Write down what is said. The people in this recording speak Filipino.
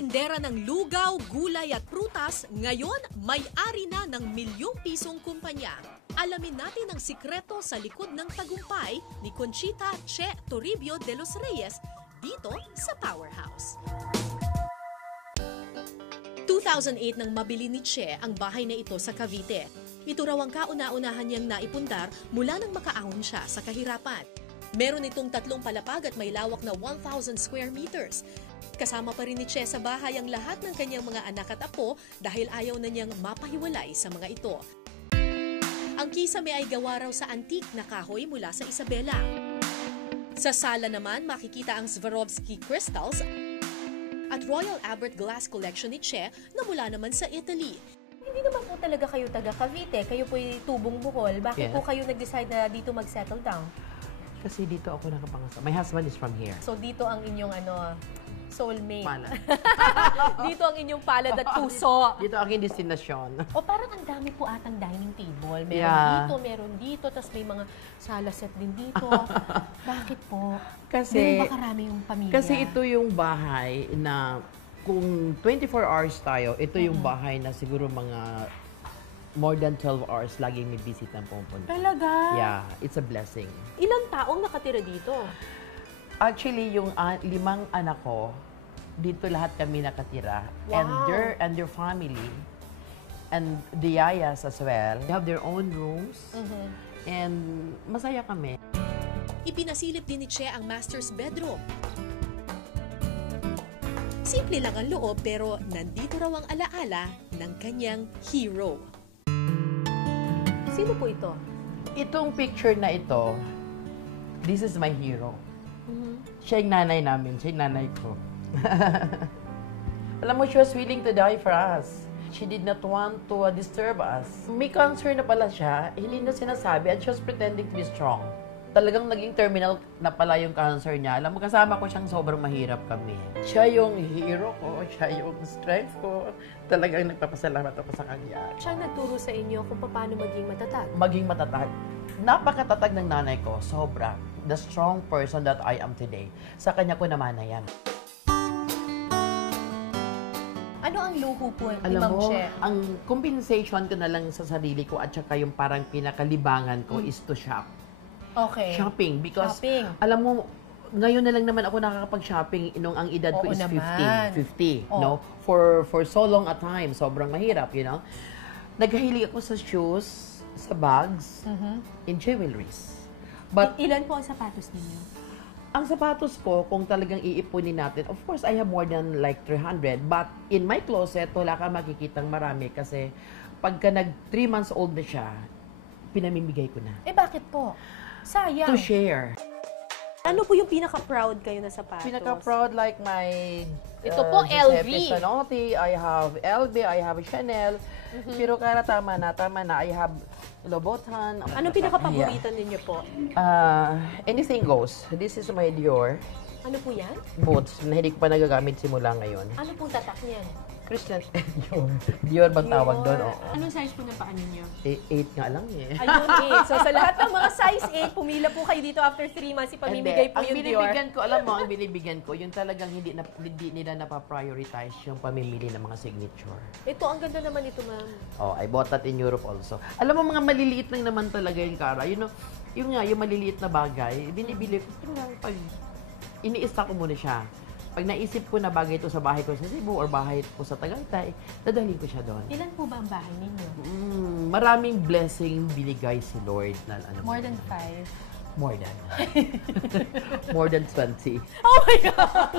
tindera ng lugaw, gulay at prutas, ngayon may-ari na ng milyong-pisong kumpanya. Alamin natin ang sikreto sa likod ng tagumpay ni Conchita Che Toribio de los Reyes dito sa Powerhouse. 2008 nang mabili ni Che ang bahay na ito sa Cavite. Ito raw ang kauna-unahan niyang naipundar mula nang makaahon siya sa kahirapan. Meron itong 3 palapag at may lawak na 1,000 square meters. Kasama pa rin ni Che sa bahay ang lahat ng kanyang mga anak at apo dahil ayaw na niyang mapahiwalay sa mga ito. Ang kisame ay gawa raw sa antique na kahoy mula sa Isabela. Sa sala naman makikita ang Swarovski crystals at Royal Albert Glass Collection ni Che na mula naman sa Italy. Hindi naman po talaga kayo taga Cavite, kayo po'y tubong Bohol. Bakit po kayo nag-decide na dito mag-settle down? Kasi dito ako nakapangasama. My husband is from here. So dito ang inyong soulmate. Palad. Dito ang inyong palad at puso. Dito ang aking destinasyon. O parang ang dami po atang dining table. Meron dito, tapos may mga sala set din dito. Bakit po? Kasi, ba karami yung pamilya? Kasi ito yung bahay na kung 24 hours tayo, ito yung bahay na siguro mga more than 12 hours laging may visit ng pumunta. Talaga? Yeah, it's a blessing. Ilang taong nakatira dito? Actually, yung 5 anak ko, dito lahat kami nakatira. Wow. And their family, and the yayas as well. They have their own rooms, and masaya kami. Ipinasilip din ni Che ang master's bedroom. Simple lang ang loob pero nandito raw ang alaala ng kanyang hero. Sino po ito? Itong picture na ito, this is my hero. Siya yung nanay namin, siya yung nanay ko. Alam mo, she was willing to die for us. She did not want to disturb us. May cancer na pala siya, hindi na sinasabi, and she was pretending to be strong. Talagang naging terminal na pala yung cancer niya. Alam mo, kasama ko siyang sobrang mahirap kami. Siya yung hero ko, siya yung strength ko. Talagang nagpapasalamat ako sa kanya. Siya nagturo sa inyo kung paano maging matatag. Maging matatag. Napakatatag ng nanay ko, sobra. The strong person that I am today. Sa kanya ko naman na yan. Ano ang luho po ni Alam Ma'am mo, Che? ang compensation ko na lang sa sarili ko at saka yung parang pinakalibangan ko is to shop. Okay. Shopping. Because, Shopping. alam mo, ngayon na lang naman ako nakakapag-shopping nung ang edad ko Oo is naman. 50. Oo. No? For so long a time, sobrang mahirap, you know? Naghahilig ako sa shoes, sa bags, in jewelries. But, Ilan po ang sapatos ninyo? ang sapatos ko, kung talagang iipunin natin, of course, I have more than like 300. But in my closet, wala ka makikitang marami kasi pagka 3 months old na siya, pinamimigay ko na. Eh bakit po? Sayang. To share. Ano po yung pinaka-proud kayo na sapatos? Pinaka-proud like my Ito po, LV. Giuseppe Zanotti, I have LV, I have Chanel. Pero kaya tama na. I have Louboutin. Anong pinaka-paborito ninyo po? Anything goes. This is my Dior Ano po yan? boots na hindi ko pa nagagamit simula ngayon. Ano pong tatak niyan? Christian Dior. Dior bang tawag doon? Oo. Anong size po ng paa ninyo? 8 nga lang eh. Ayun, 8. So sa lahat ng mga size 8, pumila po kayo dito after 3 months, ipamimigay po Ang yung Dior. binibigyan ko, alam mo, ang binibigyan ko, yung talagang hindi nila napaprioritize yung pamimili ng mga signature. Ito, ang ganda naman ito, ma'am. Oh, I bought that in Europe also. Alam mo, mga maliliit lang naman talaga yung Cara. You know, yung maliliit na bagay, binibili ko, pag ini-stock ko muna siya. Pag naisip ko na bagay ito sa bahay ko sa Cebu or bahay ko sa Tagaytay, dadalhin ko siya doon. Ilan po ba ang bahay ninyo? Maraming blessing binigay si Lord na ano. More than 5? More than. More than 20. Oh my God!